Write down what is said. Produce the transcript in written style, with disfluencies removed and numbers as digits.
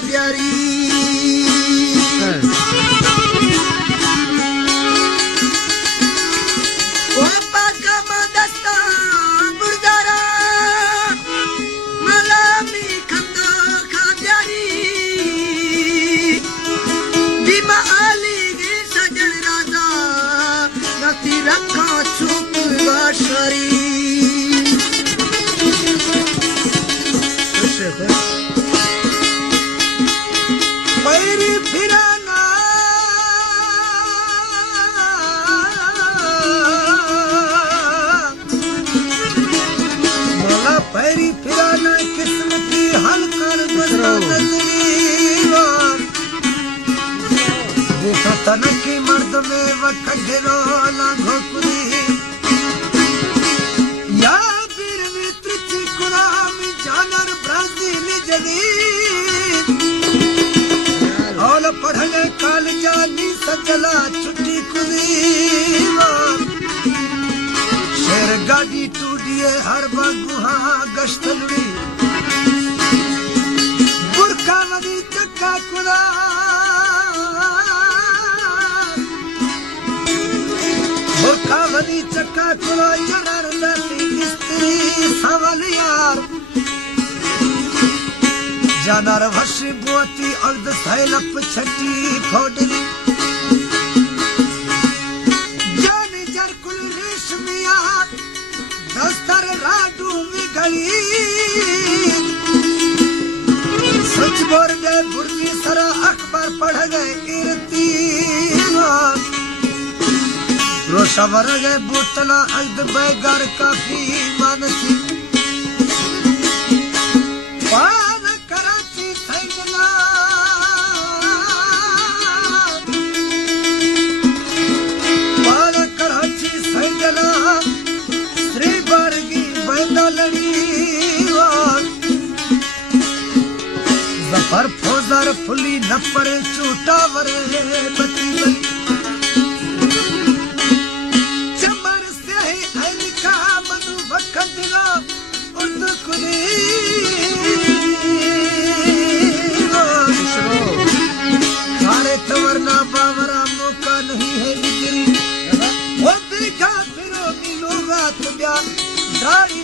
प्यारी ओ पाका मदस्ता गुरदारा मलामी खंदा खा प्यारी बीमा आली गे सजन राजा नती रखा छुप वाशरी पैरी फिराना मला पैरी फिराना किस्म की हलकर बसा देखा तनक की मर्द में वकड़ो ना घोकुरी या फिर मित्र चिकुरामी जानर ब्राजील जगी और पढ़ने काल जानी सजला छुट्टी कुदी शेर गाड़ी टूटिए हर बगुहा गश्तलुड़ी बुरका वदी चक्का कुदा बुरका वदी चक्का कुदा जरर लती स्त्री सवाल यार जानर वशी बुआती अर्ध सैलप छठी फोडली जानी जरकुल रेशमिया दस्तर राडू में गली सच बोर गए बुर्जी सरा अखबार पढ़ गए कीर्ति रोशवर गए बोतला अर्ध बैगर काफी मानसी जफर फौजर फुली नपर चूटा वरे बती बई चमर से हल्का मनु भखंदरा उर्द कुली सारे तवरना बावरा मौका नहीं है बिगरी वो दिखा फिरो मिलोगा तुझा दाढ़ी